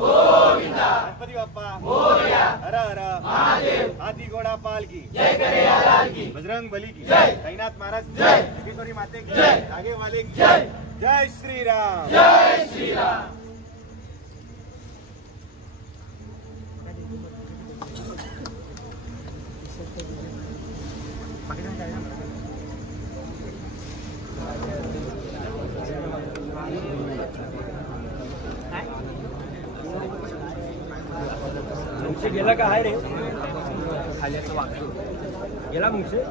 गणपती बाप्पा मोरया, हर हर महादेव, हाथी घोड़ा पाल की जय, कन्हैया लाल की, बजरंग बली की जय, साईनाथ महाराज की जय, योगेश्वरी माते की जय, आगे वाले की जय, जय श्री राम, जय श्री राम। गेला का आहे रे खाल्याचं वागतो गेला मुंगसे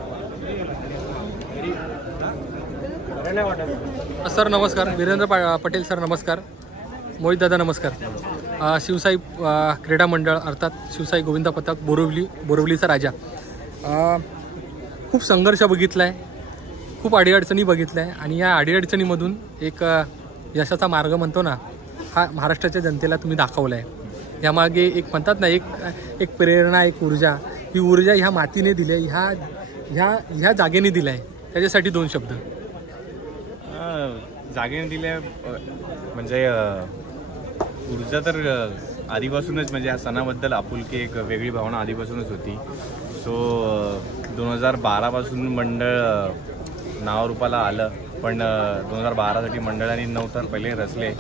सर नमस्कार, वीरेंद्र पटेल सर नमस्कार, मोहित दादा नमस्कार। शिवसाई क्रीडा मंडळ अर्थात शिवसाई गोविंद पथक बोरिवलीचा राजा, खूप संघर्ष बघितला आहे, खूप अडीअडचणी बघितल्या आहे आणि या अडीअडचणीमधून एक यशाचा मार्ग म्हणतो ना, हा महाराष्ट्राच्या जनतेला तुम्ही दाखवला आहे। यामागे एक म्हणतात ना, एक प्रेरणा, एक ऊर्जा, ही ऊर्जा ह्या मातीने दिली आहे, ह्या जागेने दिली आहे। त्याच्यासाठी दोन शब्द जागेने दिले म्हणजे ऊर्जा तर आधीपासूनच, म्हणजे या सणाबद्दल आपुलकी एक वेगळी भावना आधीपासूनच होती। सो 2012 पासून मंडळ नावरूपाला आलं, पण 2012साठी मंडळाने 9 तर पहिले रचले।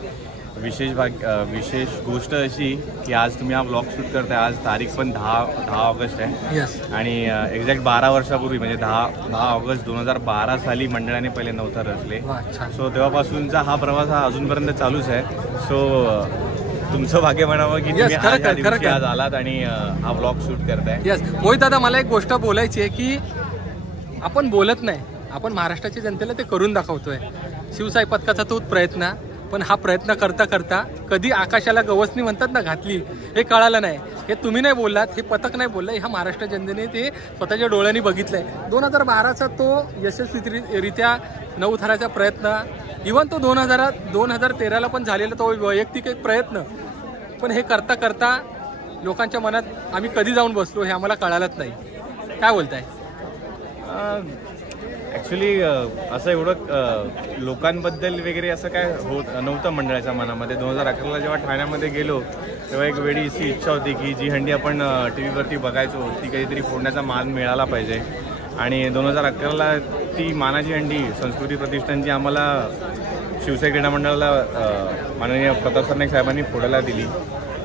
विशेष गोष्ट अशी की आज तुम्ही हा ब्लॉग शूट करताय, आज तारीख पण 10 ऑगस्ट आहे आणि एक्झॅक्ट 12 वर्षापूर्वी म्हणजे 10 ऑगस्ट 2012 साली मंडळाने पहिले 9 तर रचले। सो तेव्हापासूनचा हा प्रवास हा अजूनपर्यंत चालूच आहे। सो तुमचं भाग्य म्हणावं की तुम्ही आज आलात आणि हा ब्लॉग शूट करताय। यस मोहित दादा, मला एक गोष्ट बोलायची आहे की आपण बोलत नाही, आपण महाराष्ट्राच्या जनतेला ते करून दाखवतोय। शिवसाई पथकाचा तोच प्रयत्न, पण हा प्रयत्न करता करता कधी आकाशाला गवसणी म्हणतात ना घातली, हे कळालं नाही। हे तुम्ही नाही बोललात, हे पथक नाही बोललं, ह्या महाराष्ट्र जनतेने ते स्वतःच्या डोळ्यांनी बघितलंय। 2012चा तो यशस्वीरित्या 9 थराचा प्रयत्न, इव्हन तो 2013ला पण झालेला तो वैयक्तिक एक प्रयत्न, पण हे करता करता लोकांच्या मनात आम्ही कधी जाऊन बसलो हे आम्हाला कळालंच नाही। काय बोलताय? ॲक्च्युली असं एवढं लोकांबद्दल वगैरे असं काय होत नव्हतं मंडळाच्या मनामध्ये। 2011ला जेव्हा ठाण्यामध्ये गेलो तेव्हा एक वेळी अशी इच्छा होती की जी हंडी आपण टी व्हीवरती बघायचो ती काहीतरी फोडण्याचा मान मिळाला पाहिजे, आणि 2011ला ती मानाची हंडी संस्कृती प्रतिष्ठानची आम्हाला शिवसाई क्रीडा मंडळाला माननीय प्रताप सरनाईक साहेबांनी फोडायला दिली।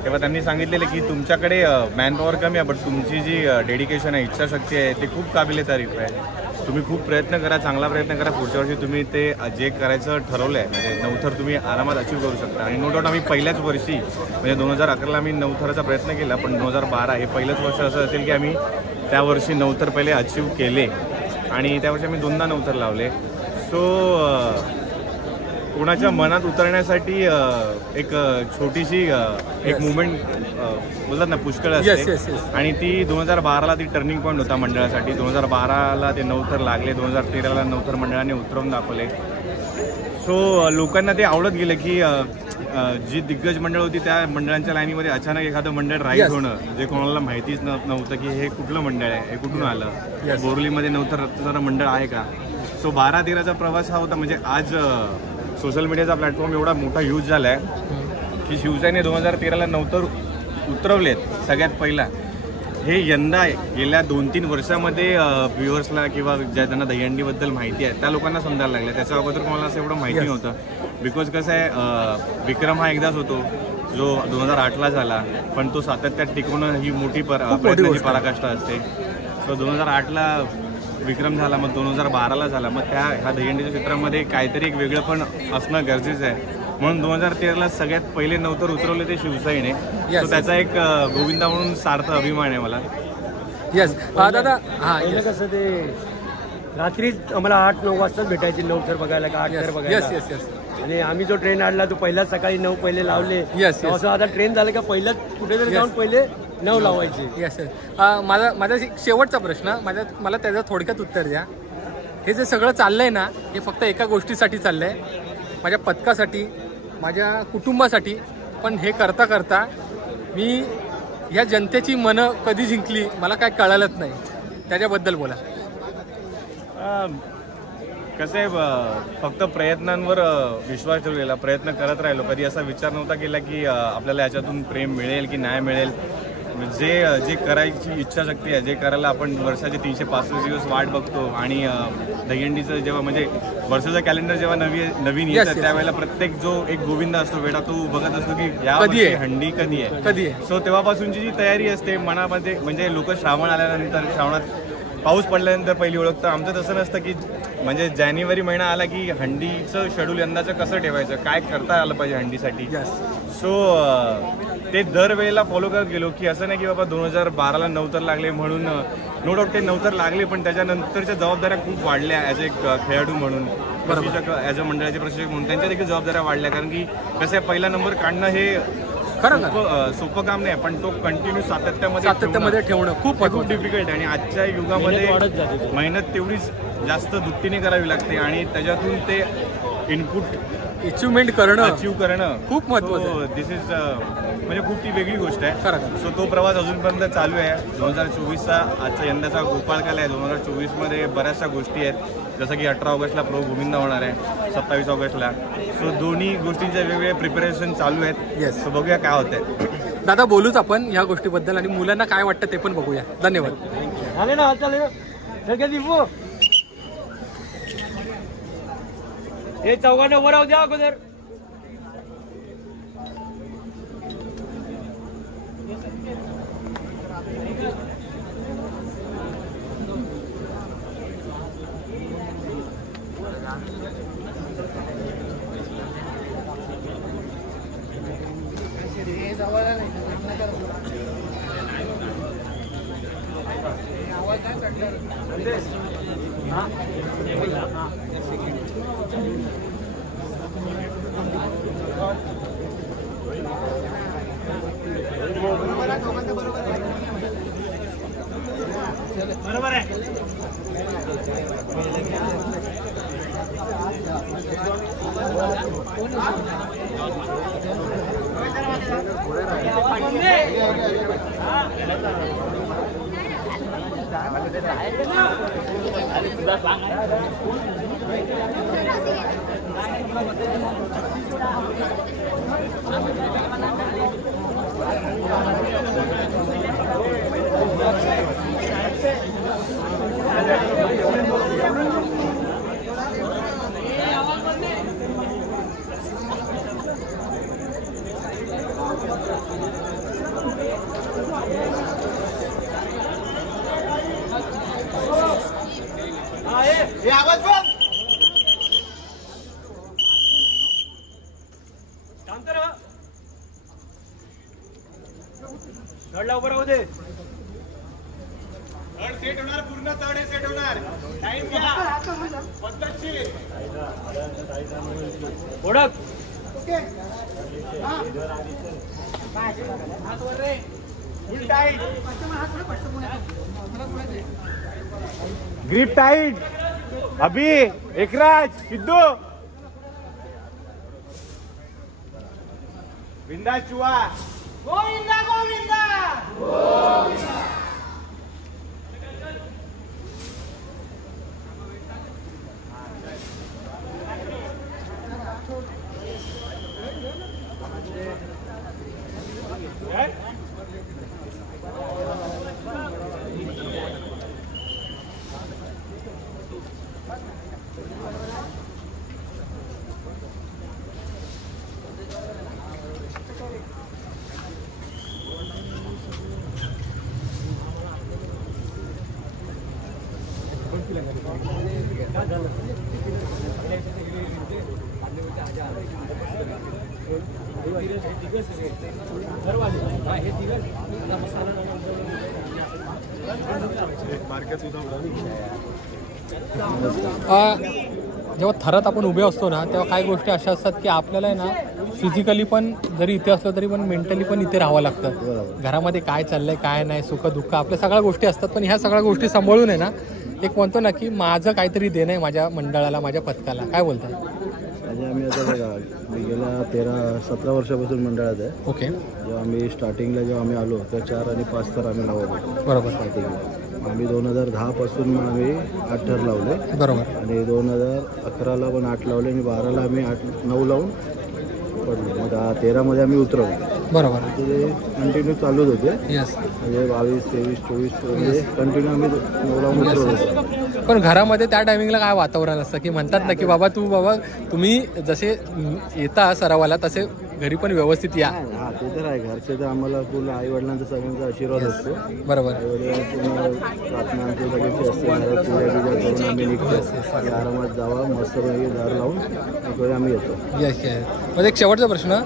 तेव्हा त्यांनी सांगितलेलं की तुमच्याकडे मॅनपॉवर कमी आहे, पण तुमची जी डेडिकेशन आहे, इच्छाशक्ती आहे, ते खूप काबिले तारीफ आहे। तुम्ही खूप प्रयत्न करा, चांगला प्रयत्न करा, पुढच्या वर्षी तुम्ही ते जे करायचं ठरवलं आहे म्हणजे 9 थर तुम्ही आरामात अचीव करू शकता। आणि नो डाऊट आम्ही पहिल्याच वर्षी म्हणजे 2011ला आम्ही 9 थराचा प्रयत्न केला, पण 2012 हे पहिलंच वर्ष असं असेल की आम्ही त्या वर्षी 9 थर पहिले अचीव केले आणि त्या वर्षी आम्ही 2दा 9 थर लावले। सो कोणाच्या मनात उतरण्यासाठी एक छोटीशी एक मुवमेंट बोलतात ना पुष्कळ असते, आणि ती 2012ला ती टर्निंग पॉईंट होता मंडळासाठी। 2012ला ते 9 थर लागले, 2013ला 9 थर मंडळाने उतरवून दाखवले। सो लोकांना ते आवडत गेलं की जी दिग्गज मंडळ होती त्या मंडळांच्या लाईनीमध्ये अचानक एखादं मंडळ राईज होणं, जे कोणाला माहितीच नव्हतं की हे कुठलं मंडळ आहे, हे कुठून आलं, बोरिवलीमध्ये 9 थर मंडळ आहे का। सो 12-13चा प्रवास हा होता। म्हणजे आज सोशल मीडियाचा प्लॅटफॉर्म एवढा मोठा यूज झाला आहे की शिवसेनेने 2013ला 9 थर उतरवलेत सगळ्यात पहिला। हे यंदा गेल्या 2-3 वर्षामध्ये व्ह्युअर्सला किंवा ज्या त्यांना दहीहंडीबद्दल माहिती आहे त्या लोकांना समजायला लागलं। त्याच्या अगोदर कोणाला असं एवढं माहिती नव्हतं, बिकॉज कसं आहे विक्रम हा एकदाच होतो जो 2008ला झाला, पण तो सातत्यात टिकवणं ही मोठी प्रयत्नाची पराकाष्ठा असते। सो 2008ला विक्रम झाला, मग 2012ला झाला, मग ह्या दहीहंडीच्या क्षेत्रामध्ये काहीतरी एक वेगळं पण असणं गरजेचं आहे। म्हणून 2013ला सगळ्यात पहिले 9 थर उतरवले ते शिवसाईने। सो त्याचा एक गोविंदा म्हणून सार्थ अभिमान आहे मला। यस दादा, हा कसं ते रात्री आम्हाला 8-9 वाजताच भेटायची 9 थर बघायला का 8 थर येस बघायला. येस येस आणि आम्ही जो ट्रेन आणला तो पहिल्याच सकाळी 9 पहिले लावले. Yes, yes. असं आता ट्रेन झालं का पहिल्याच कुठेतरी जाऊन पहिले 9 लावायचे. Yes yes. माझा शेवटचा प्रश्न मला त्याचं थोडक्यात उत्तर द्या. हे जे सगळं चाललंय ना हे फक्त एका गोष्टीसाठी चाललंय, माझ्या पथकासाठी, माझ्या कुटुंबासाठी. पण हे करता करता मी ह्या जनतेची मनं कधी जिंकली मला काय कळालंच नाही. त्याच्याबद्दल बोला. कसं आहे, फक्त प्रयत्नांवर विश्वास ठेवलेला, प्रयत्न करत राहिलो. कधी असा विचार नव्हता केला की आपल्याला याच्यातून प्रेम मिळेल की नाही मिळेल. जे करायची इच्छाशक्ती आहे, जे करायला आपण वर्षाचे 365 दिवस वाट बघतो. आणि दहीहंडीचं जेव्हा म्हणजे वर्षाचं कॅलेंडर जेव्हा नवीन येतं त्यावेळेला प्रत्येक जो एक गोविंद असतो बेटा तो बघत असतो की या हंडी कधी आहे. सो तेव्हापासूनची जी तयारी असते मनामध्ये, म्हणजे लोक श्रावण आल्यानंतर, श्रावणात पाऊस पडल्यानंतर पहिली ओळखतं. आमचं तसं नसतं की म्हणजे जानेवारी महिना आला की हंडीचं शेड्यूल यंदाचं कसं ठेवायचं, काय करता आलं पाहिजे हंडीसाठी. सो ते दरवेळेला फॉलो करत गेलो की असं नाही की बाबा 2012ला 9 तर लागले म्हणून. नो डाऊट ते 9 तर लागले, पण त्याच्यानंतरच्या जबाबदाऱ्या खूप वाढल्या. ॲज एक खेळाडू म्हणून, प्रशिक्षक, ॲज अ मंडळाचे प्रशिक्षक म्हणून त्यांच्या देखील जबाबदाऱ्या वाढल्या. कारण की कसं आहे, पहिला नंबर काढणं हे सोपं काम नाही, पण तो कंटिन्यू सातत्यामध्ये ठेवणं खूप डिफिकल्ट आहे. आणि आजच्या युगामध्ये मेहनत तेवढीच जास्त दुपटीने करावी लागते आणि त्याच्यातून ते इनपुट अचीव करणं खूप महत्त्वाचं. दिस इज म्हणजे खूप ती वेगळी गोष्ट आहे. सो तो प्रवास अजूनपर्यंत चालू आहे. 2024चा आजचा यंदाचा गोपाळकाल आहे. 2024मध्ये बऱ्याचशा गोष्टी आहेत, जसं की 18 ऑगस्टला प्रो गोविंद होणार आहे, 27 ऑगस्टला. सो दोन्ही गोष्टींचे वेगवेगळे प्रिपरेशन चालू आहेत. सो बघूया काय होतंय. दादा बोलूच आपण या गोष्टीबद्दल आणि मुलांना काय वाटतं ते पण बघूया. धन्यवाद. हे चौघांना उभं राहू द्या अगोदर. बरोबर आहे. आवाज बघ. थर्डला उभं राहू दे. थर्ड सेट होणार, पूर्ण थर्ड हे सेट होणार. टाइम घ्या, पद्धतशीर ओळख. ओके. Grip tight. अभी एकराज सिद्धू बिंदा चुआ. गोविंदा गोविंदा गोविंदा. जेव्हा थरात आपण उभे असतो ना तेव्हा काही गोष्टी अशा असतात की आपल्याला आहे ना फिजिकली पण जरी इथे असलं तरी पण मेंटली पण इथे राहावं लागतं. घरामध्ये काय चाललंय काय नाही सुख दुःख आपल्या सगळ्या गोष्टी असतात, पण ह्या सगळ्या गोष्टी सांभाळून आहे ना एक म्हणतो ना की माझं काहीतरी देणं आहे माझ्या मंडळाला माझ्या पथकाला. काय बोलताय? म्हणजे आम्ही आता बघा मी गेल्या 13-17 वर्षापासून मंडळात आहे. ओके. जेव्हा आम्ही स्टार्टिंगला जेव्हा आम्ही आलो तर 4 आणि 5 थर आम्ही लावत होतो. बरोबर. स्टार्टिंगला आम्ही 2010 पासून मग आम्ही 8 थर लावले. बरोबर. आणि 2011ला पण 8 लावले आणि 12ला आम्ही 9 लावून पडलो. मग 13मध्ये आम्ही उतरवलो. बरोबर. ते कंटिन्यू चालूच होते. यस. म्हणजे 22, 23, 24 म्हणजे कंटिन्यू आम्ही 9 लावून उतरवलो. पण घरामध्ये त्या टायमिंगला काय वातावरण असतं की म्हणतात ना की बाबा तुम्ही जसे येता सरावाला तसे घरी पण व्यवस्थित या. हा ते तर आहे. घरचे तर आम्हाला पूर्ण आई वडिलांचा सगळ्यांचा आशीर्वाद असतो. बरोबर. आई वडील पूर्ण प्रार्थना आमची सगळ्यांची असते. घरात पूजा बिजा करून आम्ही निघतो की आरामात जावा मस्त दार लावून इकडे आम्ही येतो. Yes yes. म्हणजे एक शेवटचा प्रश्न,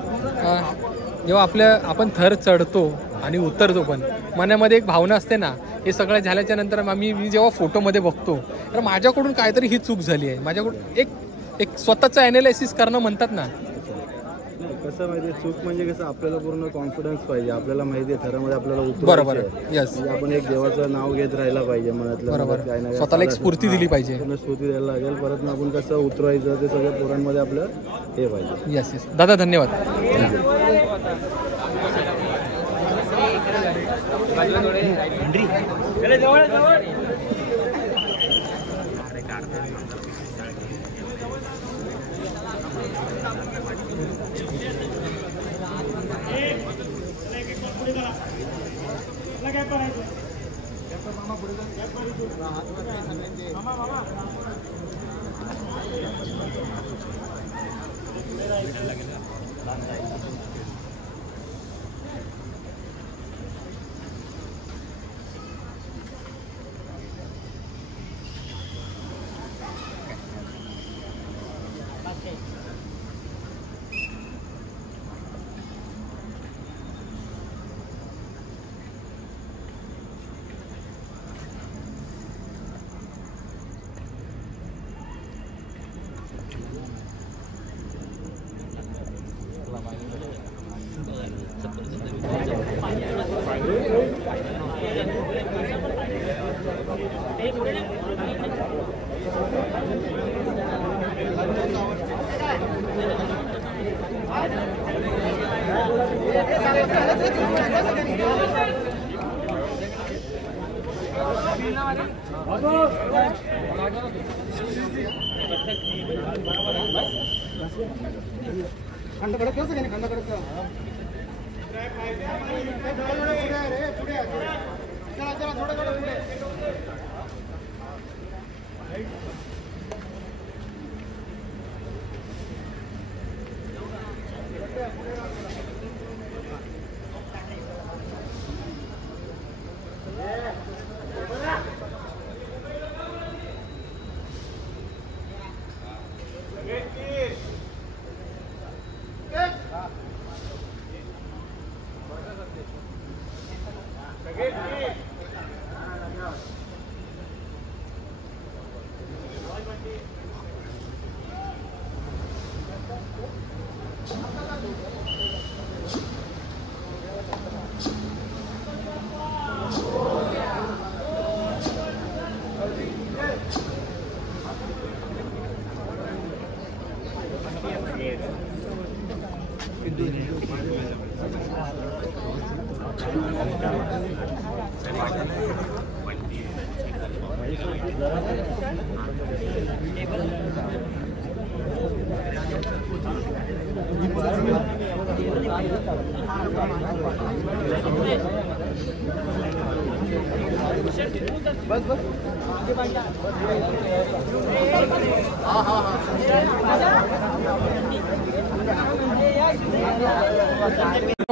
जेव्हा आपण थर चढतो आणि उतरतो पण मनामध्ये एक भावना असते ना हे सगळं झाल्याच्या नंतर मी जेव्हा फोटोमध्ये बघतो तर माझ्याकडून काहीतरी ही चूक झाली आहे, माझ्याकडून एक स्वतःचं ॲनालिसिस करणं म्हणतात ना. नाही कसं माहिती चूक म्हणजे कसं आपल्याला पूर्ण कॉन्फिडन्स पाहिजे. आपल्याला माहिती आहे थरामध्ये आपल्याला बरोबर. उतरायचं. यस. म्हणजे आपण एक देवाचं नाव घेत राहायला पाहिजे मनातलं. बरोबर. काय नाही स्वतःला एक स्फूर्ती दिली पाहिजे. पूर्ण स्फूर्ती द्यायला लागेल. परत मग आपण कसं उतरवायचं ते सगळं पोरांमध्ये आपलं हे पाहिजे. Yes yes. दादा धन्यवाद.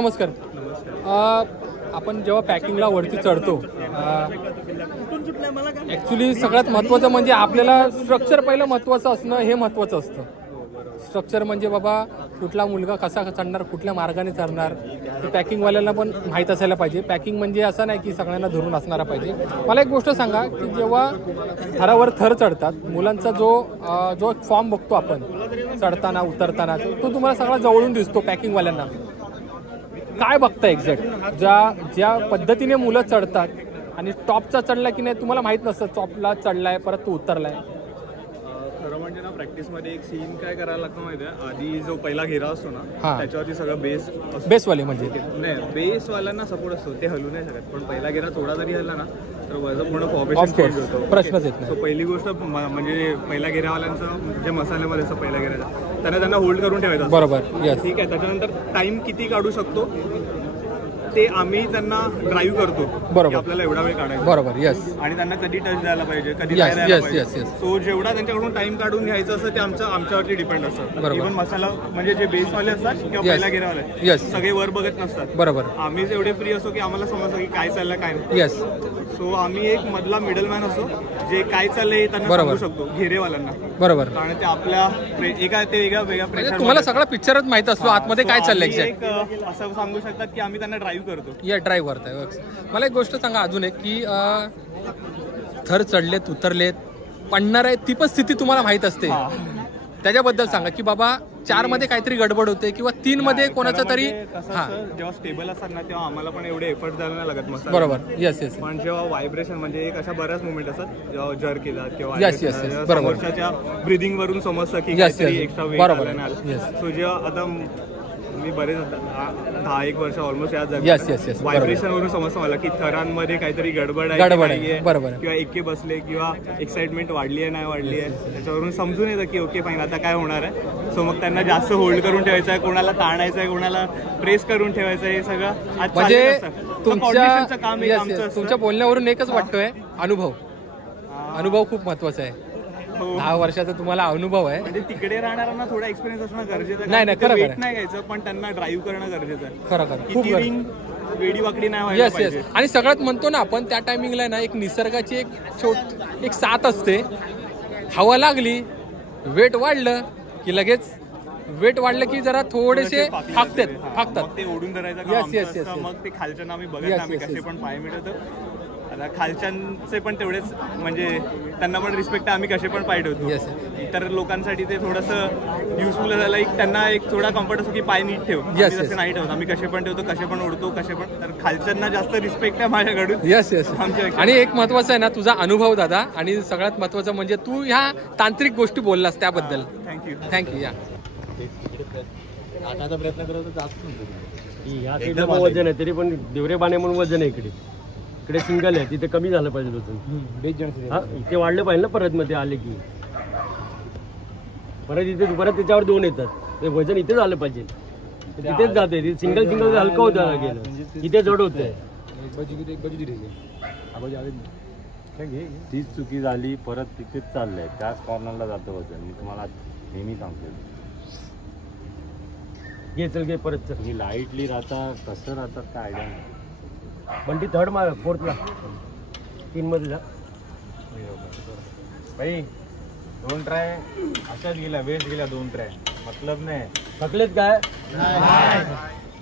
नमस्कार. आपण जेव्हा पॅकिंगला वरती चढतो ॲक्च्युली सगळ्यात महत्त्वाचं म्हणजे आपल्याला स्ट्रक्चर पहिलं महत्त्वाचं असणं हे महत्त्वाचं असतं. स्ट्रक्चर म्हणजे बाबा कुठला मुलगा कसा चढणार, कुठल्या मार्गाने चढणार, ते पॅकिंगवाल्यांना पण माहीत असायला पाहिजे. पॅकिंग म्हणजे असं नाही की सगळ्यांना धरून असणारा पाहिजे. मला एक गोष्ट सांगा की जेव्हा थरावर थर चढतात मुलांचा जो एक फॉर्म बघतो आपण चढताना उतरताना, तो तुम्हाला सगळा जवळून दिसतो पॅकिंगवाल्यांना. काय बघता एक्झॅक्ट ज्या पद्धतीने मुलं चढतात आणि टॉपचा चढला की नाही तुम्हाला माहीत नसतं, टॉपला चढलाय परत तो उतरलाय. खरं म्हणजे ना प्रॅक्टिसमध्ये एक सीन काय करायला लागतं माहिती आहे, आधी जो पहिला घेरा असतो ना त्याच्यावरती सगळं बेसवाले म्हणजे नाही बेसवाल्यांना सपोर्ट असतो, ते हलू नाही शकत. पण पहिला घेरा थोडा जरी हल्ला ना तर वजन पूर्ण फॉर्मेशन चेंज होतो. प्रश्नच येत नाही. सो पहिली गोष्ट म्हणजे पहिल्या घेऱ्यावाल्यांचं जे मसाल्यामध्ये असतं पहिल्या घेऱ्याचा त्यांना होल्ड करून ठेवायचं. बरोबर. ठीक आहे. त्याच्यानंतर टाइम किती काढू शकतो ते आम्ही त्यांना ड्राईव्ह करतो. बरोबर. आपल्याला एवढा वेळ काढायचा. बरोबर. येस. आणि त्यांना कधी टच द्यायला पाहिजे, कधी नाही द्यायला पाहिजे. सो जेवढा त्यांच्याकडून टाइम काढून घ्यायचं असं ते आमच्यावरती डिपेंड असतं. इव्हन मसाला म्हणजे जे बेसवाले असतात किंवा पहिल्या घेरावाले सगळे वर बघत नसतात. बरोबर. आम्ही एवढे फ्री असतो की आम्हाला समजतं की काय चाललं काय नाही. येस. सो आम्ही एक मधला मिडलमॅन असतो जे काय चाललंय त्यांना सांगू शकतो घेरेवाल्यांना. बरोबर. कारण ते आपल्या वेगळ्या प्रेशर तुम्हाला सगळा पिक्चरच माहित असतो आतमध्ये काय चाललंय. असं सांगू शकतात की आम्ही त्यांना ड्राईव्ह करतो. ड्राईव्ह करताय. मला एक गोष्ट सांगा अजून एक की थर चढलेत उतरलेत पडणार आहे ती पण स्थिती तुम्हाला माहित असते, त्याच्याबद्दल सांगा की बाबा 4 मध्ये काहीतरी गडबड होते किंवा 3 मध्ये कोणाचा तरी. जेव्हा स्टेबल असतात ना तेव्हा आम्हाला पण एवढे एफर्ट द्यायला नाही लागत मस्त. बरोबर. Yes yes. पण जेव्हा व्हायब्रेशन म्हणजे एक अशा बऱ्याच मुवमेंट असतात जेव्हा जर केला किंवा बरोबर ब्रिदिंग वरून समजतं की काहीतरी एक्स्ट्रा वेळ. सो जेव्हा आता मी बरेच 10-1 वर्ष ऑलमोस्ट याच जागी व्हायब्रेशन वरून समजतं मला की थरांमध्ये काहीतरी गडबड आहे बरोबर किंवा एके बसले किंवा एक्साइटमेंट वाढली आहे नाही वाढली आहे त्याच्यावरून समजून येतं की ओके फाईन आता काय होणार आहे. सो मग त्यांना जास्त होल्ड करून ठेवायचं आहे, कोणाला ताणायचं आहे, कोणाला प्रेस करून ठेवायचं आहे. हे सगळं म्हणजे तुमच्या बोलण्यावरून एकच वाटतोय अनुभव खूप महत्वाचा आहे. 10 वर्षाचा तुम्हाला अनुभव आहे. म्हणजे तिकडे राहणाऱ्यांना थोडा एक्सपिरियन्स असणं गरजेचं नाही वेट नाही घ्यायचं पण त्यांना ड्राईव्ह करणं गरजेचं आहे. खरं खूप वेडी वाकडी नाही व्हायला पाहिजे. आणि सगळ्यात म्हणतो ना आपण त्या टायमिंगला ना एक निसर्गाची एक साथ असते. हवा लागली वेट वाढलं की लगेच वेट वाढलं की जरा थोडेसे फाकतात ते ओढून धरायचं. मग ते खालच्या आम्ही बघत आम्ही कसे पण पाय मिळत. आता खालच्यांचे पण तेवढेच म्हणजे त्यांना पण रिस्पेक्ट आम्ही कसे पण पाय ठेवतो. इतर लोकांसाठी ते थोडंसं युजफुल झालं एक त्यांना एक थोडा कम्फर्ट असतो की पाय नीट ठेव. तसे नाही ठेवतो आम्ही कसे पण ठेवतो कसे पण ओढतो कसे पण. तर खालच्यांना जास्त रिस्पेक्ट आहे माझ्याकडून. येस. आणि एक महत्वाचं आहे ना तुझा अनुभव दादा आणि सगळ्यात महत्वाचं म्हणजे तू ह्या तांत्रिक गोष्टी बोललास त्याबद्दल थँक्यू. या आता प्रयत्न करत जास्त वजन आहे तरी पण दिवरे बाणे म्हणून वजन आहे इकडे सिंगल आहे तिथे कमी झालं पाहिजे वजन. हा इथे वाढलं पाहिजे ना परत मध्ये आले की परत त्याच्यावर 2 येतात. ते वजन इथे झालं पाहिजे तिथेच जाते. सिंगल हलकं होतं गेलं इथे जड होतंय. तीच चुकी झाली परत तिथेच चाललंय त्याच कॉर्नरला जातं वजन. मी तुम्हाला नेहमी सांगतो घे परत ही लाईटली राहतात कसं राहतात काय आयडिया नाही. पण ती 3rd 4thला 3 मध्ये जा भाई 2 ट्राय अशाच गेल्या वेस्ट गेल्या 2 ट्राय मतलब नाही. थकलेत काय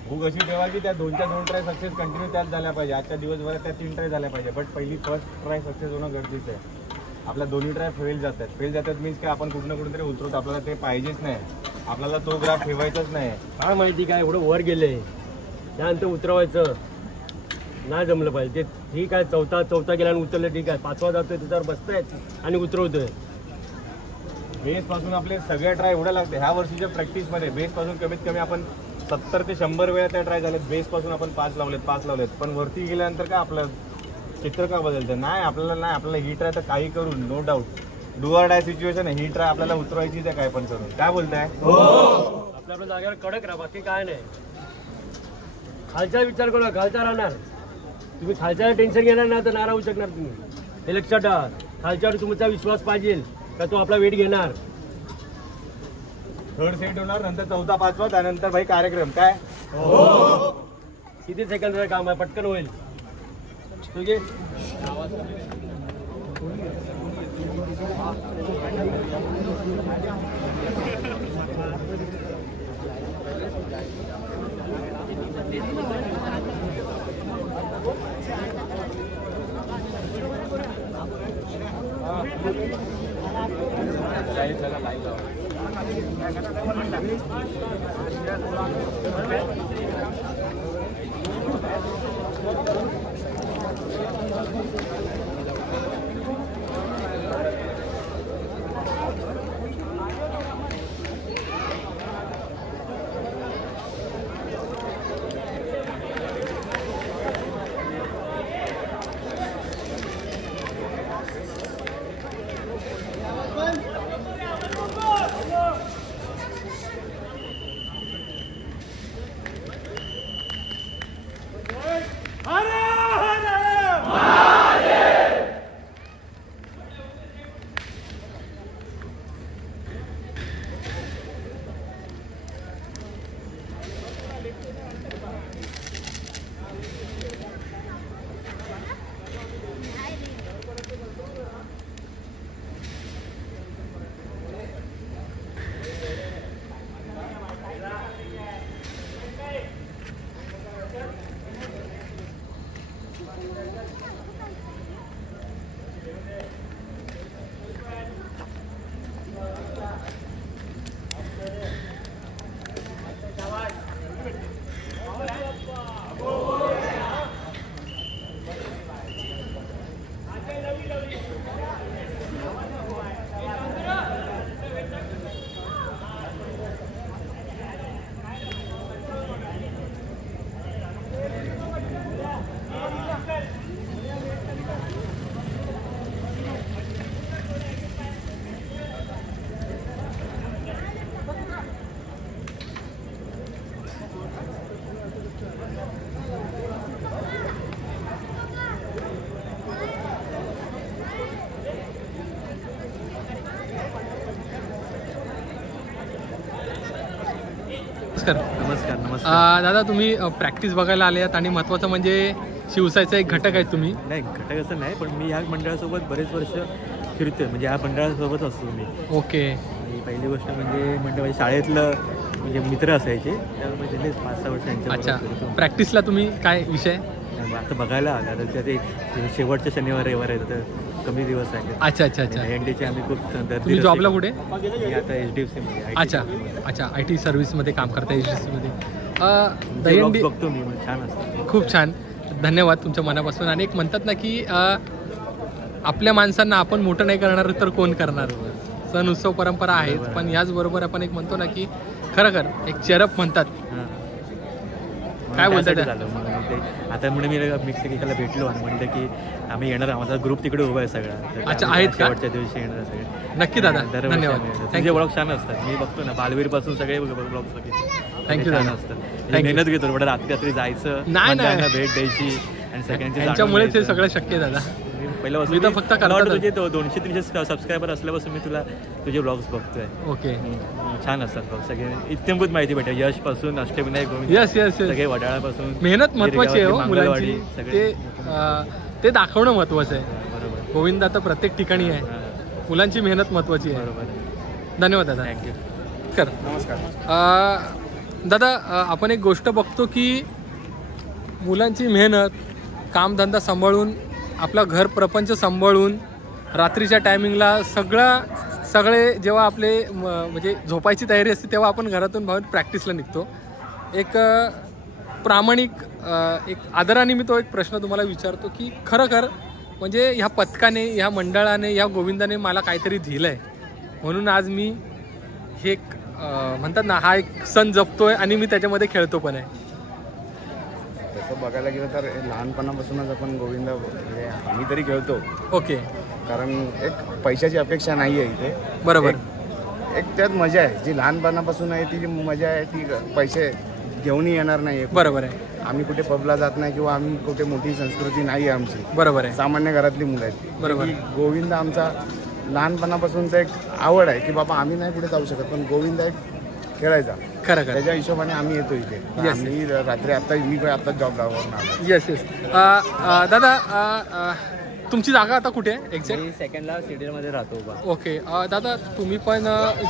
भूक अशी ठेवा की त्या 2च्या 2 ट्राय सक्सेस कंटिन्यू त्याच झाल्या पाहिजे. आजच्या दिवसभरात त्या 3 ट्राय झाल्या पाहिजे. बट पहिली फर्स्ट ट्राय सक्सेस होणं गरजेचं आहे. आपल्या दोन्ही ट्राय फेल जातात मीन्स काय आपण कुठं ना कुठेतरी उतरवतो. आपल्याला ते पाहिजेच नाही. आपल्याला तो ग्राफ ठेवायचाच नाही. काय माहिती काय एवढं वर गेले त्यानंतर उतरवायचं नाही जमलं पाहिजे. ते ठीक आहे चौथा गेला आणि उतरलं ठीक आहे. 5वा जातोय त्याच्यावर बसताय आणि उतरवतोय. बेस पासून आपले सगळे ट्राय एवढं लागते. ह्या वर्षीच्या प्रॅक्टिसमध्ये बेस पासून कमीत कमी आपण 70 ते 100 वेळा त्या ट्राय झालेत. बेस पासून आपण 5 लावलेत पण वरती गेल्यानंतर काय आपलं चित्र का बदलतं. आपल्याला ही ट्राय तर काही करून no doubt do or die situation आहे. ही ट्राय आपल्याला उतरवायचीच आहे काय पण करून. काय बोलताय आपल्या जागेवर कडक राहा बाकी काय नाही. खालचा विचार करू खालचा राहणार. तुम्ही खालच्यावर टेन्शन घेणार ना तर नाराज होऊ शकणार तुम्ही. हे लक्षात ठेवा. खालच्यावर तुमचा विश्वास पाहिजे का तो आपला वेट घेणार. 3rd सेट होणार नंतर 4था 5वा त्यानंतर भाई कार्यक्रम काय किती सेकंदाचं काम आहे पटकन होईल. ठीक आहे नमस्कार. नमस्कार. दादा तुम्ही प्रॅक्टिस बघायला आले आणि महत्त्वाचं म्हणजे शिवसाईचा एक घटक आहे तुम्ही. नाही घटक असं नाही, पण मी ह्या मंडळासोबत बरेच वर्ष फिरतोय, म्हणजे ह्या मंडळासोबत असतो मी. ओके. आणि पहिली गोष्ट म्हणजे माझ्या शाळेतलं म्हणजे मित्र असायचे, त्यामुळे त्यांनी 5-6 वर्ष अच्छा. यांच्याबरोबर प्रॅक्टिसला तुम्ही काय विषय? आता बघायला आला तर त्यात एक शेवटच्या शनिवार रविवार आहे, तर कमी दिवस आहेत. अच्छा अच्छा अच्छा. एनडीचे आम्ही खूप तुम्ही जॉबला कुठे? मी आता HDFC मध्ये. अच्छा अच्छा. IT सर्व्हिसमध्ये काम करता HDFC मध्ये. दहीहंडी बघतो मी, छान असतं. खूप छान. धन्यवाद तुमच्या मनापासून. आणि एक म्हणतात ना की आपल्या माणसांना आपण मोठं नाही करणार तर कोण करणार. सण उत्सव परंपरा आहेत, पण याचबरोबर आपण एक म्हणतो ना की खरं एक चेअरअप म्हणतात. काय बोलतात आता म्हणून मी एकाला भेटलो आणि म्हणलं की आम्ही येणार, माझा ग्रुप तिकडे उभा आहे सगळा. अच्छा, आहेत का? शेवटच्या दिवशी येणार सगळे. नक्की दादा, धन्यवाद. तुझे ब्लॉग छान असतात, मी बघतो ना बालवीर पासून सगळे ब्लॉग थँक्यू छान दादा. असतात. मेहनत घेतो थोडं, रात्री जायचं, नाही. भेट द्यायची आणि सगळ्यांची त्यांच्यामुळेच हे सगळं शक्य दादा. पहिल्यापासून मी तर फक्त तुझे 200-300 सबस्क्रायबर असल्यापासून मी तुझे ब्लॉग्स बघतोय. ओके. छान असतात ब्लॉग सगळे, इत्यंभूत माहिती भेटेल. यश पासून अष्टविनायक गोविंद, यस सगळे वडाळापासून. मेहनत महत्वाची आहे हो मुलांची, सगळे ते दाखवणं महत्वाचं आहे. बरोबर. गोविंद आता प्रत्येक ठिकाणी आहे, मुलांची मेहनत महत्वाची आहे. बरोबर. धन्यवाद दादा. थँक्यू. कर. नमस्कार. दादा आपण एक गोष्ट बघतो की मुलांची मेहनत, कामधंदा सांभाळून, आपला घर प्रपंच सांभाळून, रात्रीच्या टायमिंगला सगळे जेव्हा आपले म्हणजे झोपायची तयारी असते तेव्हा आपण घरातून बाहेर प्रॅक्टिसला निघतो. एक प्रामाणिक एक आदराने मी तो एक प्रश्न तुम्हाला विचारतो की खरं म्हणजे ह्या पथकाने, ह्या मंडळाने, ह्या गोविंदाने मला काहीतरी दिलं आहे, म्हणून आज मी हे एक म्हणतात ना हा एक सण जपतोय आणि मी त्याच्यामध्ये खेळतो पण आहे. तसं बघायला गेलं तर लहानपणापासूनच आपण गोविंदा म्हणजे आम्ही तरी खेळतो. ओके. कारण एक पैशाची अपेक्षा नाही आहे इथे. बरोबर. एक त्यात मजा आहे, जी लहानपणापासून आहे ती जी मजा आहे ती पैसे घेऊनही येणार नाही. बरोबर आहे. आम्ही कुठे पबला जात नाही किंवा आम्ही कुठे मोठी संस्कृती नाही आहे आमची. बरोबर आहे. सामान्य घरातली मुलं आहेत. बरोबर. गोविंद आमचा लहानपणापासूनचा एक आवड आहे की बाबा आम्ही नाही कुठे जाऊ शकत, पण गोविंद एक खेळायचा. खरं त्याच्या हिशोबाने आम्ही येतो इथे. आम्ही रात्री मी आता जॉब लावून आलो. येस. दादा तुमची जागा आता कुठे आहे एक्झॅक्ट? सेकंडला सिडीमध्ये राहतो. ओके. दादा तुम्ही पण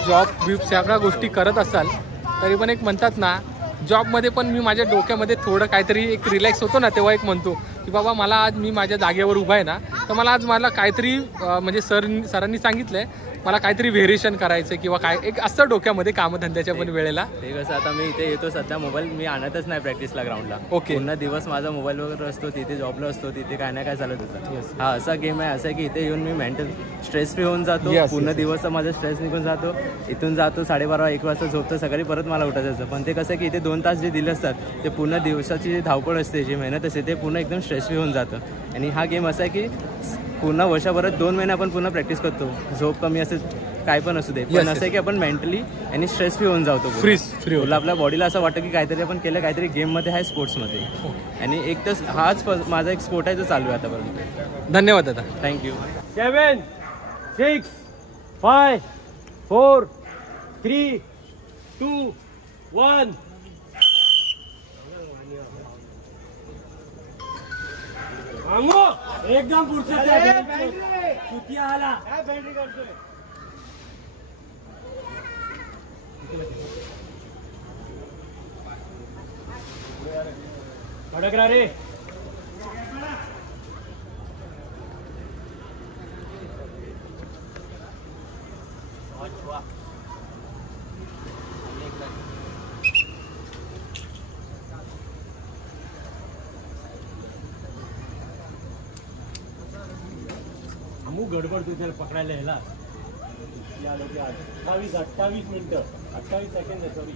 जॉब सगळ्या गोष्टी करत असाल तरी पण एक म्हणतात ना जॉबमध्ये पण मी माझ्या डोक्यामध्ये थोडं काहीतरी एक रिलॅक्स होतो ना, तेव्हा एक म्हणतो की बाबा मला आज मी माझ्या जागेवर उभा आहे ना, तर मला आज मला काहीतरी म्हणजे सरांनी सांगितलं आहे मला काहीतरी व्हेरिएशन करायचं किंवा काय एक असतं डोक्यामध्ये कामधंद्याच्या पण वेळेला? ते कसं आता मी इथे येतो सध्या मोबाईल मी आणतच नाही प्रॅक्टिसला ग्राउंडला. ओके. पूर्ण दिवस माझा मोबाईल वगैरे असतो, तिथे जॉबला असतो, तिथे काय ना काय चालत होतं. हा असा गेम आहे, असं आहे की इथे येऊन मी मेंटल स्ट्रेस फ्री होऊन जातो. पूर्ण दिवस माझा स्ट्रेस निघून जातो. इथून जातो 12:30-1 वाजता झोपतो, सकाळी परत मला उठायचं असतं. पण ते कसं आहे की इथे 2 तास जे दिले असतात ते पूर्ण दिवसाची जी धावपळ असते, जी मेहनत असते, ते पूर्ण एकदम स्ट्रेस फ्री होऊन जातं. आणि हा गेम असा आहे की पूर्ण वर्षभरात 2 महिने आपण पूर्ण प्रॅक्टिस करतो. झोप कमी असेल काय पण असू दे, पण असं आहे की आपण मेंटली आणि स्ट्रेस फ्री होऊन जातो. फ्री होतो. आपल्या बॉडीला असं वाटतं की काहीतरी आपण केलं, काहीतरी गेममध्ये आहे, स्पोर्ट्समध्ये. आणि एक तर हाच माझा एक स्पोर्ट आहे जो चालू आहे आतापर्यंत. धन्यवाद दादा. थँक्यू. 7, 6, 5, 4, 3, 2, 1. एकदम पुढचं आला. अडकरा रे. गडबड तुझ्या पकडायला यायला 28 मिनिटं 28 सेकंड आहे. सॉरी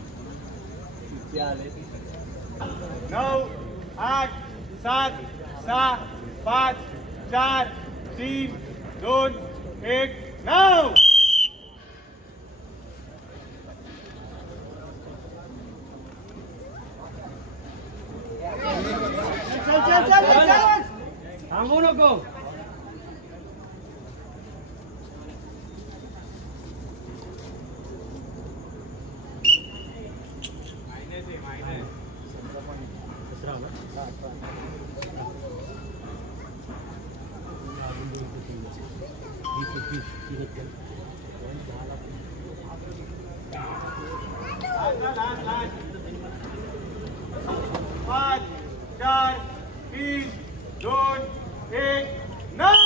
9, 8, 7, 6, 5, 4, 3, 2, 1, 9. थांबू नको. पाच, 4, 3, 2, 1, 9.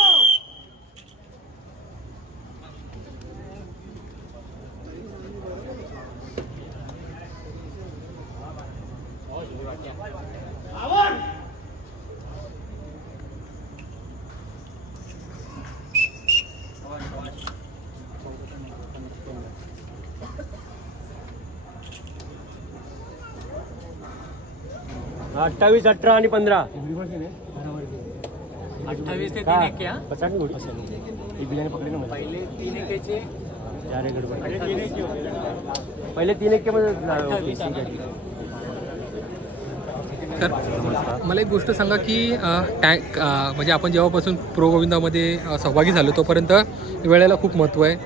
अठ्ठावीस, 18 आणि 15. 28 ते 3 1 क्या? पहिले 3 1चे पहिले 3 1 मध्ये. तर मला एक गोष्ट सांगा की म्हणजे आपण जेव्हापासून प्रो गोविंदामध्ये सहभागी झालो तोपर्यंत वेळेला खूप महत्त्व आहे.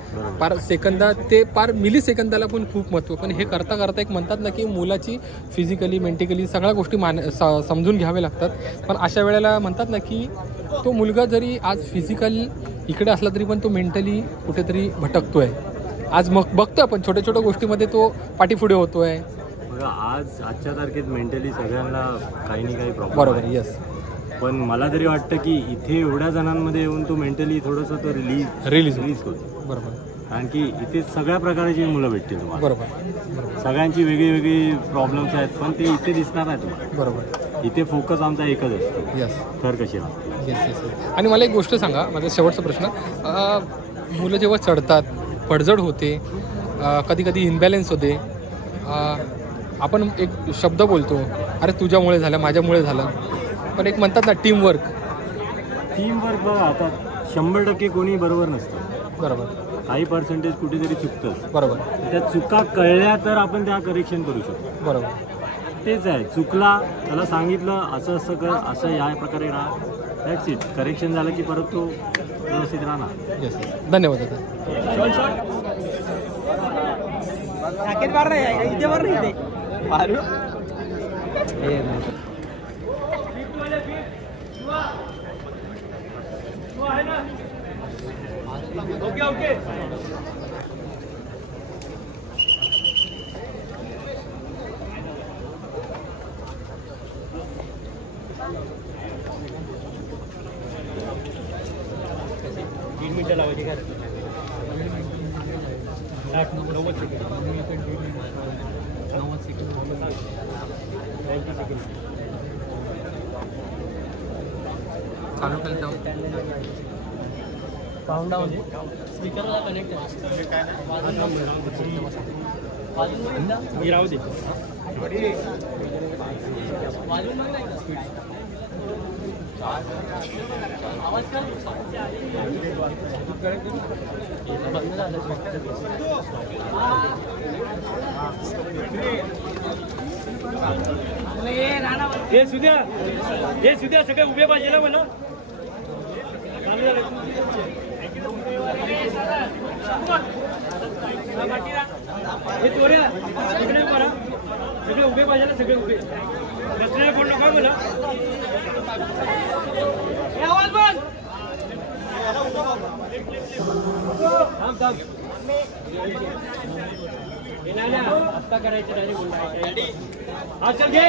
पार सेकंदा ते पार मिली सेकंदाला पण खूप महत्त्व. पण हे करता करता एक म्हणतात ना की मुलाची फिजिकली मेंटिकली सगळ्या गोष्टी समजून घ्याव्या लागतात. पण अशा वेळेला म्हणतात ना की तो मुलगा जरी आज फिजिकल इकडे असला तरी पण तो मेंटली कुठेतरी भटकतोय. आज मग बघतो आपण छोट्या छोट्या गोष्टीमध्ये तो पाठीपुढे होतोय. आजच्या तारखेत मेंटली सगळ्यांना काही ना काही प्रॉब्लेम. बरोबर. येस. पण मला तरी वाटतं की इथे एवढ्या जणांमध्ये येऊन तो मेंटली थोडंसं तो रिलीज होतो. बरोबर. कारण की इथे सगळ्या प्रकारची मुलं भेटतील तुम्हाला. बरोबर. सगळ्यांची वेगळी वेगळी प्रॉब्लेम्स आहेत, पण ते इथे दिसणार नाही तुम्हाला. बरोबर. इथे फोकस आमचा एकच असतो. येस. तर कशी राहते. Yes yes. आणि मला एक गोष्ट सांगा, माझा शेवटचा प्रश्न. मुलं जेव्हा चढतात, पडझड होते, कधी कधी इनबॅलेन्स होते, आपण एक शब्द बोलतो, अरे तुझ्यामुळे झालं, माझ्यामुळे झालं. पण एक म्हणतात ना टीमवर्क बघा, आता 100% कोणी बरोबर नसतं. बरोबर. काही पर्सेंटेज कुठेतरी चुकतं. बरोबर. त्या चुका कळल्या तर आपण त्या करेक्शन करू शकतो. बरोबर. तेच आहे, चुकला त्याला सांगितलं असं असं कर, असं या प्रकारे राहा, दॅट्स इट. करेक्शन झालं की परत तो व्यवस्थित राहणार. येस. धन्यवाद दादा. Okay okay. 90 second 90 second 90 second चालू केलं जाऊ काउंट डाऊन स्पीकरला कनेक्ट आहे मी राहू दे आवाज कर बंद झालं हे सुद्या सगळे उभे पाहिजे ना मला हे चोऱ्या सगळे करा सगळे उभे पाहिजे ना सगळे उभे रस्त्याला कोण नका बोला आवाज बंद थांब थांब हे नाही ना आत्ता करायचं डायरेक्ट गुंडा हा चल घे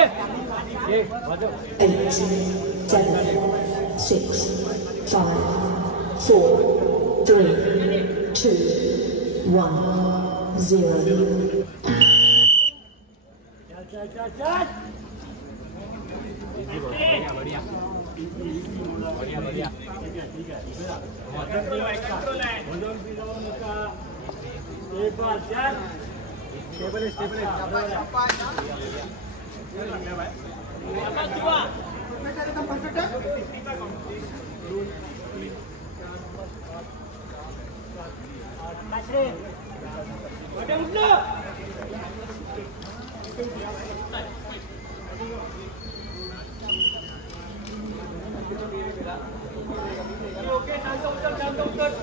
वाजव 8, 7, 6, 5, 4, 3, 2, 1, 0. चल ओके शांत उत्तर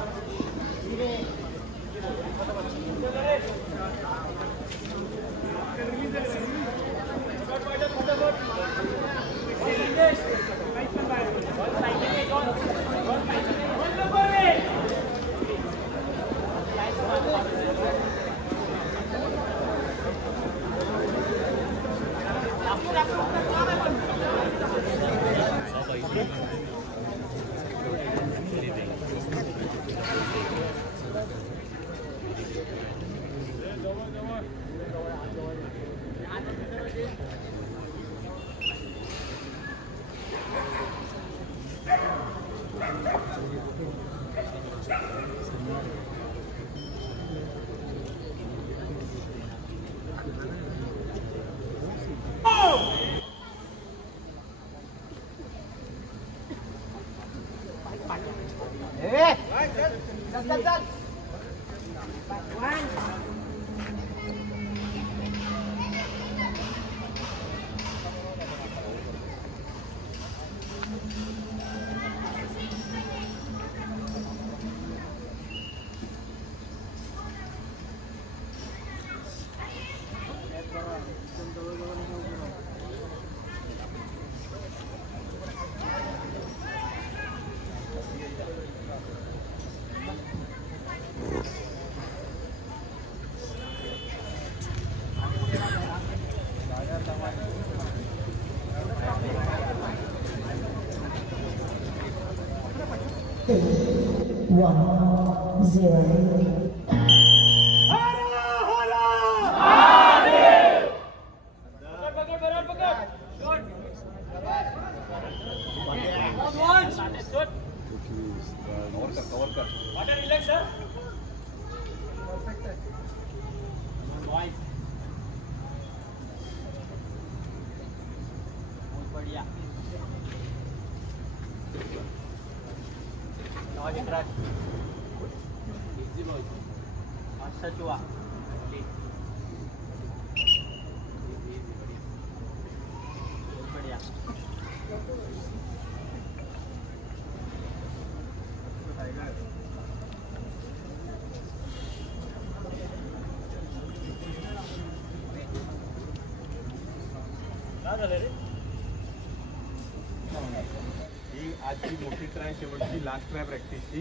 ही आजची मोठी ट्राय शेवटची लास्ट ट्राय प्रॅक्टिसची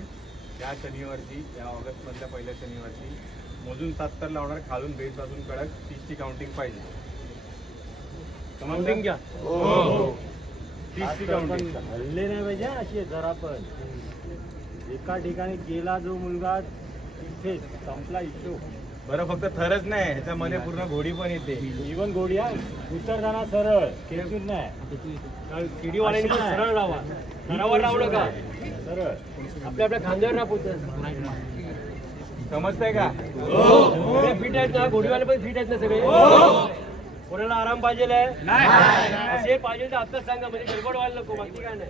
या शनिवारची या ऑगस्ट मधल्या पहिल्या शनिवारची मोजून 70 लावणार खालून बेस बाजून कडक 30 ची काउंटिंग पाहिजे काउंटिंग घ्या 30 ची काउंटिंग हल्ले नाही पाहिजे अशी जरा पण एका ठिकाणी गेला जो मुलगा तिथे संपला इशू बरं फक्त थरच नाही ह्याच्यामध्ये पूर्ण घोडी पण येते. इव्हन गोडी आहे उतरताना सरळ खेचून नाही सीडी वाल्याने पण सरळ लावा, थरावर लावू नका, सरळ आपल्या आपल्या खांद्यावर राहू. समजतंय का? सगळे फिट आहेत ना, घोडीवाले पण फिट आहेत ना सगळे? कोणाला आराम पाहिजे असे पाहिजे तर आत्ताच सांगा, म्हणजे गडबड व्हायला नको, बाकी काय नाही.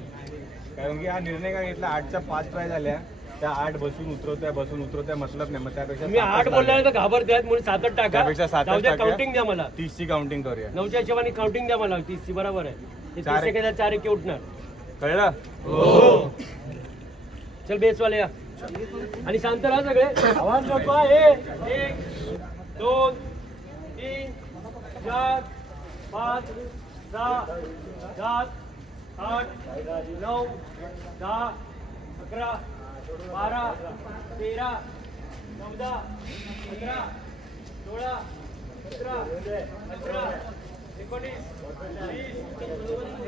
कारण की हा निर्णय काय घेतला 8च्या 5 ट्राय झाल्या, त्या 8 बसून उतरवत्या मतलब नाही. मग त्यापेक्षा तुम्ही 8 बोलल्यानंतर घाबरतायत म्हणून 7च टाका. त्यापेक्षा 7च टाका. काउंटिंग द्या मला, 30ची काउंटिंग करूया. 9च्या हिशोबाने काउंटिंग द्या मला, 30ची बरोबर आहे. 30 सेकंदात 4 एके उठणार. कळलं? चल बेसवाले या आणि शांत राहा सगळे, आवाज नको. 1 2 3 4 5 6 7 8 9 10 11 12 13 14 15 16 17 18 19 20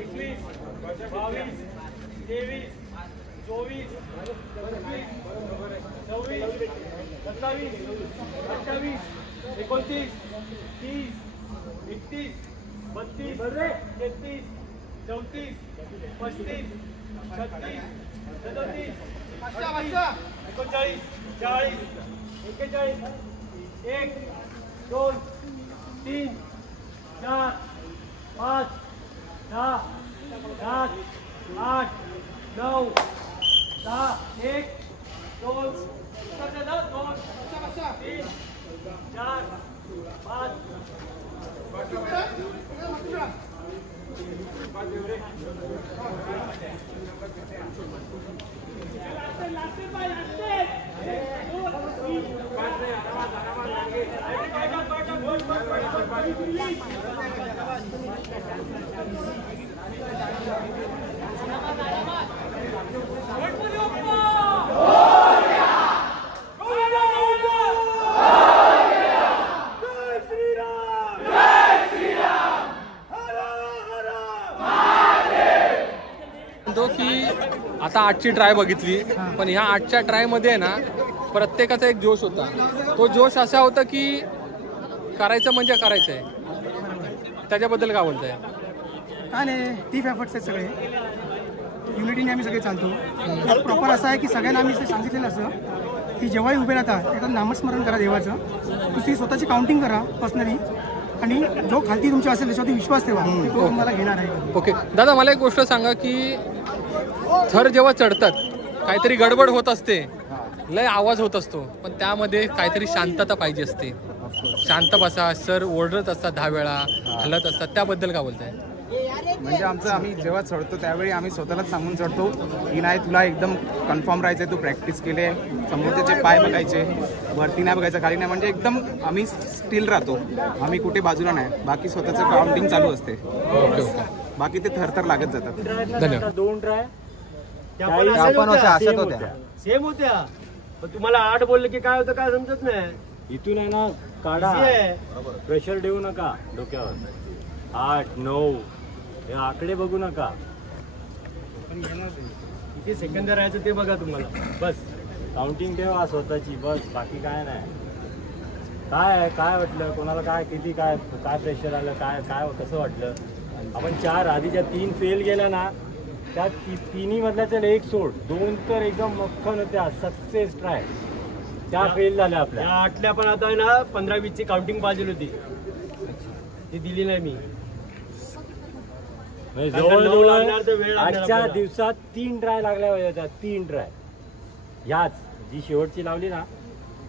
21 22 23 24 25 26 27 28 29 30 31 32 33 34 35 36 37 38 39 40 41 1 2 3 4 5 6 7 8 9 10 1 2 3 4 5 की आता 8ची ट्राय बघितली, पण ह्या 8च्या ट्रायमध्ये ना प्रत्येकाचा एक जोश होता. तो जोश असा होता की करायचं म्हणजे करायचं आहे. त्याच्याबद्दल काय बोलताय? काय नाही, टीम एफर्ट्स आहेत सगळे, युनिटीने आम्ही सगळे चालतो. प्रॉपर असं आहे की सगळ्यांना आम्ही सांगितलेलं असं की जेव्हाही उभे राहता एकदम नामस्मरण करा देवाचं, दुसरी स्वतःची काउंटिंग करा पर्सनली, आणि जो खालती तुमच्या असेल त्याच्यावरती विश्वास ठेवा, तो तुम्हाला घेणार आहे. ओके दादा, मला एक गोष्ट सांगा की थर जेव्हा चढतात काहीतरी गडबड होत असते, लय आवाज होत असतो, पण त्यामध्ये काहीतरी शांतता पाहिजे असते. शांत बसा, सर ओरडत असतात 10 वेळा, हलत असतात, त्याबद्दल काय बोलताय? म्हणजे आम्ही जेव्हा चढतो त्यावेळी आम्ही स्वतःलाच सांगून चढतो की नाही, तुला एकदम कन्फर्म राहायचं आहे, तू प्रॅक्टिस केली आहे, समोरचे पाय बघायचे, वरती नाही बघायचं, खाली नाही, म्हणजे एकदम आम्ही स्टील राहतो, आम्ही कुठे बाजूला नाही, बाकी स्वतःचं काउंटिंग चालू असते. बाकी ते थरथर लागत जातात. धन्यवाद. 2 ट्राय सेम होत्या, पण तुम्हाला 8 बोलले की काय होतं काय समजत नाही. इथून आहे ना काढा, प्रेशर देऊ नका डोक्यावर. 8 9 हे आकडे बघू नका, किती सेकंद राहायचं ते बघा तुम्हाला, बस काउंटिंग ठेवा स्वतःची, बस बाकी काय नाही. काय वाटलं कोणाला, काय किती काय प्रेशर आलं, काय कसं वाटलं? आपण 4 आधीच्या 3 फेल गेल्या ना, त्या 3 मधल्याच्या 1 सोड, 2 तर एकदम मक्खन होत्या, सक्सेस ट्राय, त्या फेल झाल्या आपल्या. 8ल्या पण आता आहे ना 15-20ची काउंटिंग पाहिजे होती, ती दिली नाही मी. जवळजवळ आजच्या दिवसात 3 ट्राय लागल्या होत्या, 3 ट्राय. ह्याच जी शेवटची लावली ना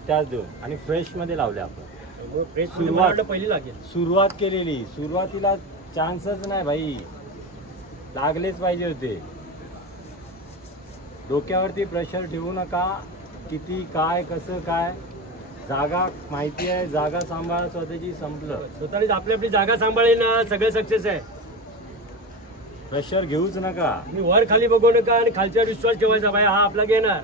त्याच 2, आणि फ्रेश मध्ये लावल्या आपण. सुरुवात पहिली लागेल, सुरुवात केलेली, सुरुवातीला चान्सच नाही भाई, लागलेच पाहिजे होते. डोक्यावरती प्रेशर ठेवू नका, किती काय कसं काय, जागा माहिती आहे, जागा सांभाळा स्वतःची, संपलं. स्वतःच आपली आपली जागा सांभाळली ना सगळे सक्सेस आहे. प्रेशर घेऊच नका, मी वर खाली बघू नका, आणि खालच्यावर विश्वास ठेवायचा, भाई हा आपला घेणार,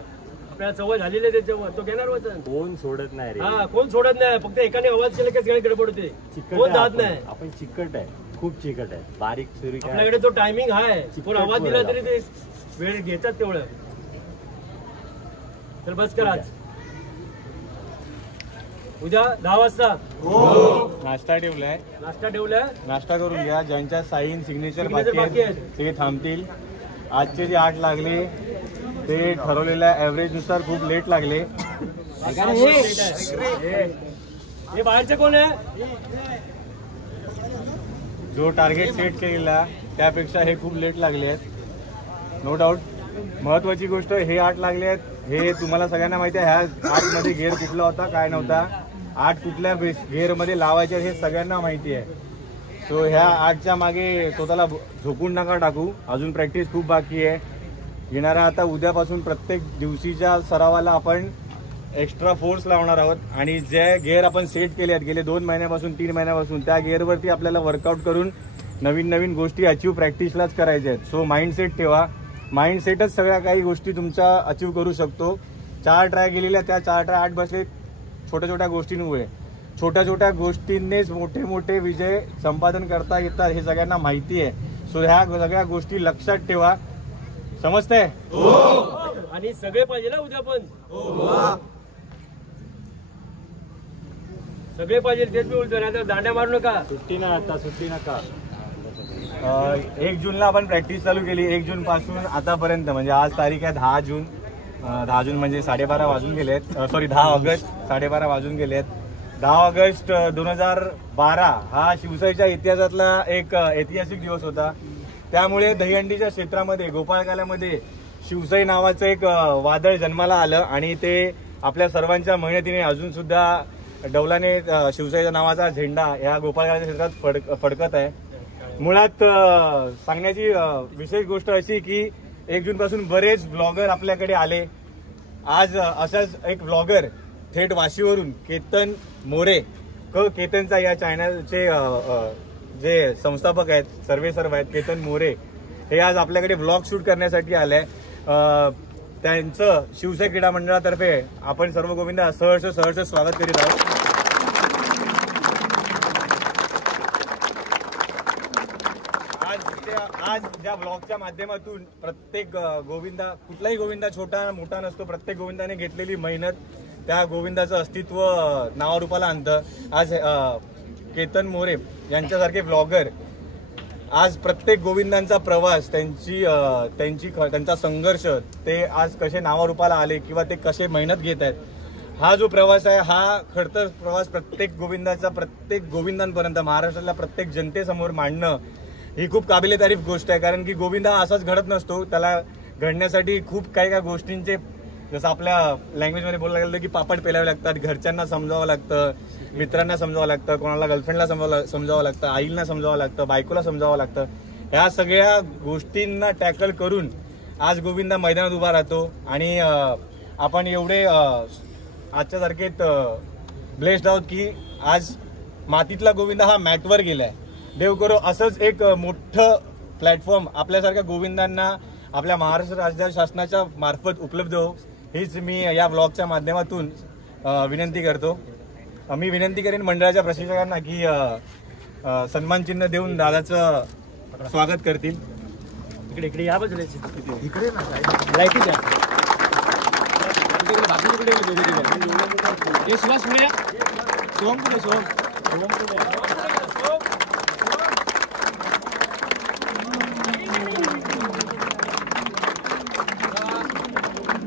आपल्याला सवय झालेली आहे त्याच्यावर, तो घेणार वचन. कोण सोडत नाही रे. हा, कोण सोडत नाही, फक्त एकाने आवाज केला की सगळे गडबड होते, कोण जात नाही. आपण चिकट आहे, खूप चिकट आहे, बारीक सुरी. आपल्याकडे तो टायमिंग आहे, कोण आवाज दिला तरी ते वेळ घेतात तेवढं. तर बस करा. उद्या 10 वाजता नाश्ता ठेवलाय, नाश्ता ठेवलाय, नाश्ता करून घ्या. ज्यांच्या साईन सिग्नेचर Signature बाकी आहेत ते थांबतील. आजचे जे 8 लागले ते ठरवलेल्या ॲव्हरेज नुसार खूप लेट लागले. हे बाहेरचे कोण आहे? जो टार्गेट सेट केलेला त्यापेक्षा हे खूप लेट लागले आहेत, नो डाऊट. महत्वाची गोष्ट हे 8 लागले आहेत, हे तुम्हाला सगळ्यांना माहिती आहे. ह्या 8 मध्ये गेअर कुठला होता काय नव्हता, 8 कुठल्या गेअर मध्ये लावायचे हे सगळ्यांना माहिती आहे. सो ह्या 8च्या मागे स्वतःला झोपून नका टाकू. अजून प्रॅक्टिस खूप बाकी आहे. येणाऱ्या आता उद्यापासून प्रत्येक दिवशीच्या सरावाला आपण एक्स्ट्रा फोर्स लावणार आहोत आणि जे गेअर आपण सेट केले आहेत गेले 2 महिन्यापासून 3 महिन्यापासून त्या गेअरवरती आपल्याला वर्कआउट करून नवीन नवीन गोष्टी अचीव प्रॅक्टिसलाच करायच्या आहेत. सो माइंडसेट ठेवा. माइंडसेटच सगळ्या काही गोष्टी तुमच्या अचीव करू शकतो. 4 ट्राय गेलेल्या, त्या 4 ट्राय 8 बसले छोट्या छोट्या गोष्टींमुळे. छोट्या छोट्या गोष्टींनीच मोठे मोठे विजय संपादन करता येतात हे सगळ्यांना माहिती आहे. सो ह्या सगळ्या गोष्टी लक्षात ठेवा. समजतंय? आणि सगळे पाहिजे ना उद्या पण. सगळे पाहिजे तेच मी बोलतो. नाही तर दांड्या मारू नका. सुट्टी ना आता, सुट्टी नका. 1 जूनला आपण प्रॅक्टिस चालू केली. 1 जून पासून आतापर्यंत म्हणजे आज तारीख आहे 10 जून. 10 जून म्हणजे 12:30 वाजून गेलेत. सॉरी 10 ऑगस्ट 12:30 वाजून गेलेत. 10 ऑगस्ट 2012 हा शिवसाईच्या इतिहासातला एक ऐतिहासिक दिवस होता. त्यामुळे दहीहंडीच्या क्षेत्रामध्ये गोपाळकाल्यामध्ये शिवसाई नावाचं एक वादळ जन्माला आलं आणि ते आपल्या सर्वांच्या मेहनतीने अजून सुद्धा डौलाने शिवसाईच्या नावाचा झेंडा या गोपाळकाल्याच्या क्षेत्रात फडकत आहे. मुळात सांगण्याची विशेष गोष्ट अशी की 1 जून पासून बरेच ब्लॉगर आपल्याकडे आले. आज असाच एक ब्लॉगर थेट वाशीवरून केतन मोरे केतनचा या चॅनलचे जे संस्थापक आहेत सर्वेसर्व आहेत केतन मोरे हे आज आपल्याकडे व्लॉग शूट करण्यासाठी आले. त्यांचं शिवसाई क्रीडा मंडळातर्फे आपण सर्व गोविंदा सहर्ष स्वागत करीत आहोत. आज ज्या ब्लॉगच्या माध्यमातून प्रत्येक गोविंदा, कुठलाही गोविंदा छोटा मोठा नसतो, प्रत्येक गोविंदाने घेतलेली मेहनत त्या गोविंदाचं अस्तित्व नावारूपाला आणतं. आज केतन मोरे यांच्यासारखे ब्लॉगर आज प्रत्येक गोविंदांचा प्रवास त्यांचा संघर्ष ते आज कसे नावारूपाला आले किंवा ते कसे मेहनत घेत आहेत हा जो प्रवास आहे हा खडतर प्रवास प्रत्येक गोविंदाचा प्रत्येक गोविंदांपर्यंत महाराष्ट्रातल्या प्रत्येक जनतेसमोर मांडणं ही खूप काबिले तारीफ गोष्ट आहे. कारण की गोविंदा असाच घडत नसतो. त्याला घडण्यासाठी खूप काही गोष्टींचे जसं आपल्या लँग्वेजमध्ये बोलायला गेलं की पापड पेलावे लागतात. घरच्यांना समजावं लागतं, मित्रांना समजावं लागतं, कोणाला गर्लफ्रेंडला समजावं लागतं, आईला समजावं लागतं, बायकोला समजावं लागतं. ह्या सगळ्या गोष्टींना टॅकल करून आज गोविंदा मैदानात उभा राहतो आणि आपण एवढे आजच्या तारखेत ब्लेस्ड आहोत की आज मातीतला गोविंदा हा मॅटवर गेलाय. देव करो असंच एक मोठं प्लॅटफॉर्म आपल्यासारख्या गोविंदांना आपल्या महाराष्ट्र राज्य शासनाच्या मार्फत उपलब्ध हो हीच मी या ब्लॉगच्या माध्यमातून विनंती करतो. मी विनंती करेन मंडळाच्या प्रशिक्षकांना की सन्मान चिन्ह देऊन दादाचं स्वागत करतील. इकडे या बाजूला इकडे ना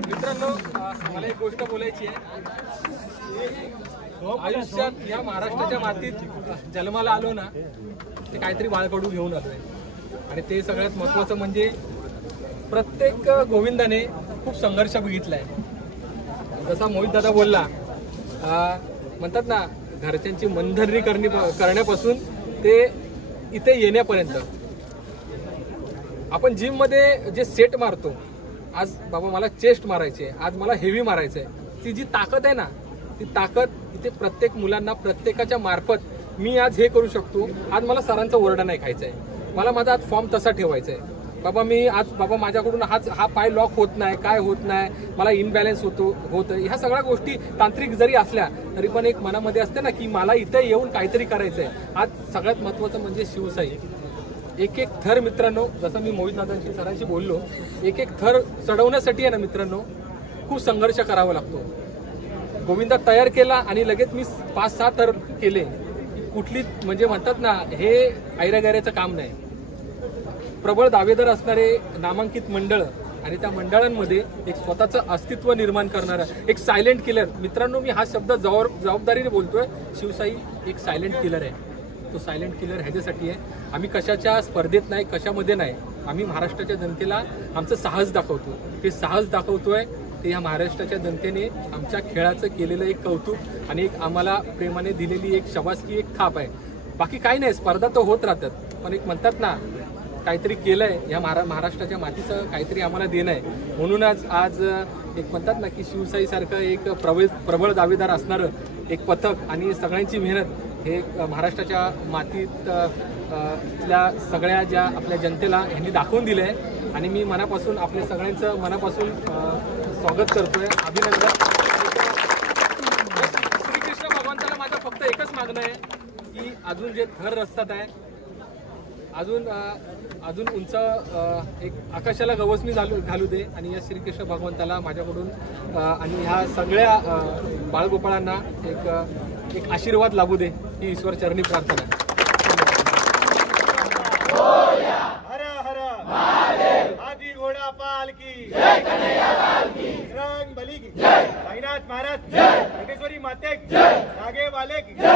मित्रांनो मला एक गोष्ट बोलायची आहे. आयुष्यात या महाराष्ट्राच्या मातीत जन्माला आलो ना ते काहीतरी बाळकडू घेऊन आलोय आणि ते सगळ्यात महत्वाचं म्हणजे प्रत्येक गोविंदाने खूप संघर्ष बघितलाय. जसा मोहित दादा बोलला म्हणतात ना घरच्यांची मनधरणी करण्यापासून ते इथे येण्यापर्यंत आपण जिम मध्ये जे सेट मारतो आज बाबा मला चेस्ट मारायचे आज मला हेवी मारायचंय ती जी ताकद आहे ना ती ताकद इथे प्रत्येक मुलांना प्रत्येकाच्या मार्फत मी आज हे करू शकतो. आज मला सरांचा ओरडा नाही खायचा आहे, मला माझा आज फॉर्म तसा ठेवायचा आहे. बाबा मी आज बाबा माझ्याकडून हा पाय लॉक होत नाही काय होत नाही मला इनबॅलन्स होतं ह्या सगळ्या गोष्टी तांत्रिक जरी असल्या तरी पण एक मनामध्ये असते ना की मला इथे येऊन काहीतरी करायचं आहे. आज सगळ्यात महत्वाचं म्हणजे शिवसाई एक एक थर मित्रांनो जसं मी मोहित दादांशी सरांशी बोललो एक एक थर चढवण्यासाठी आहे ना मित्रांनो खूप संघर्ष करावा लागतो. गोविंदा तयार केला आणि लगेच मी 5-6 थर केले. कुठली म्हणजे म्हणतात ना, हे ऐरागैऱ्याचं काम नाही. प्रबळ दावेदार असणारे नामांकित मंडळ आणि त्या मंडळांमध्ये एक स्वतःचं अस्तित्व निर्माण करणारा एक सायलेंट किलर. मित्रांनो, मी हा शब्द जबाबदारीने बोलतोय. शिवशाही एक सायलेंट किलर आहे. तो सायलेंट किलर ह्याच्यासाठी आहे, आम्ही कशाच्या स्पर्धेत नाही, कशामध्ये नाही, आम्ही महाराष्ट्राच्या जनतेला आमचं साहस दाखवतो. ते साहस दाखवतोय ते ह्या महाराष्ट्राच्या जनतेने आमच्या खेळाचं केलेलं एक कौतुक आणि एक आम्हाला प्रेमाने दिलेली एक शाबासकी, एक थाप आहे. बाकी काही नाही. स्पर्धा तर होत राहतात, पण एक म्हणतात ना, काहीतरी केलंय या महाराष्ट्राच्या मातीचं काहीतरी आम्हाला देणं आहे. म्हणूनच आज एक म्हणतात ना की शिवशाहीसारखं एक प्रबळ दावेदार असणारं एक पथक आणि सगळ्यांची मेहनत हे महाराष्ट्राच्या मातीत ल्या सगळ्या ज्या आपल्या जनतेला यांनी दाखवून दिलं आहे. आणि मी मनापासून आपल्या सगळ्यांचं मनापासून स्वागत करतोय, अभिनंदन. श्रीकृष्ण भगवंताला माझं फक्त एकच मागणं आहे की अजून जे थर रस्त्यात आहे, अजून उंच एक आकाशाला गवसणी घालू दे. आणि या श्रीकृष्ण भगवंताला माझ्याकडून आणि ह्या सगळ्या बाळगोपाळांना एक आशीर्वाद लाभू दे, ही ईश्वर चरणी प्रार्थना आहे. हर हर महादेव, हाथी घोड़ा पालकी जय, कन्हैया लाल की रंग बली की जय, साईनाथ महाराज की जय, कोटेश्वरी माते की जय, नागे वाले की जय.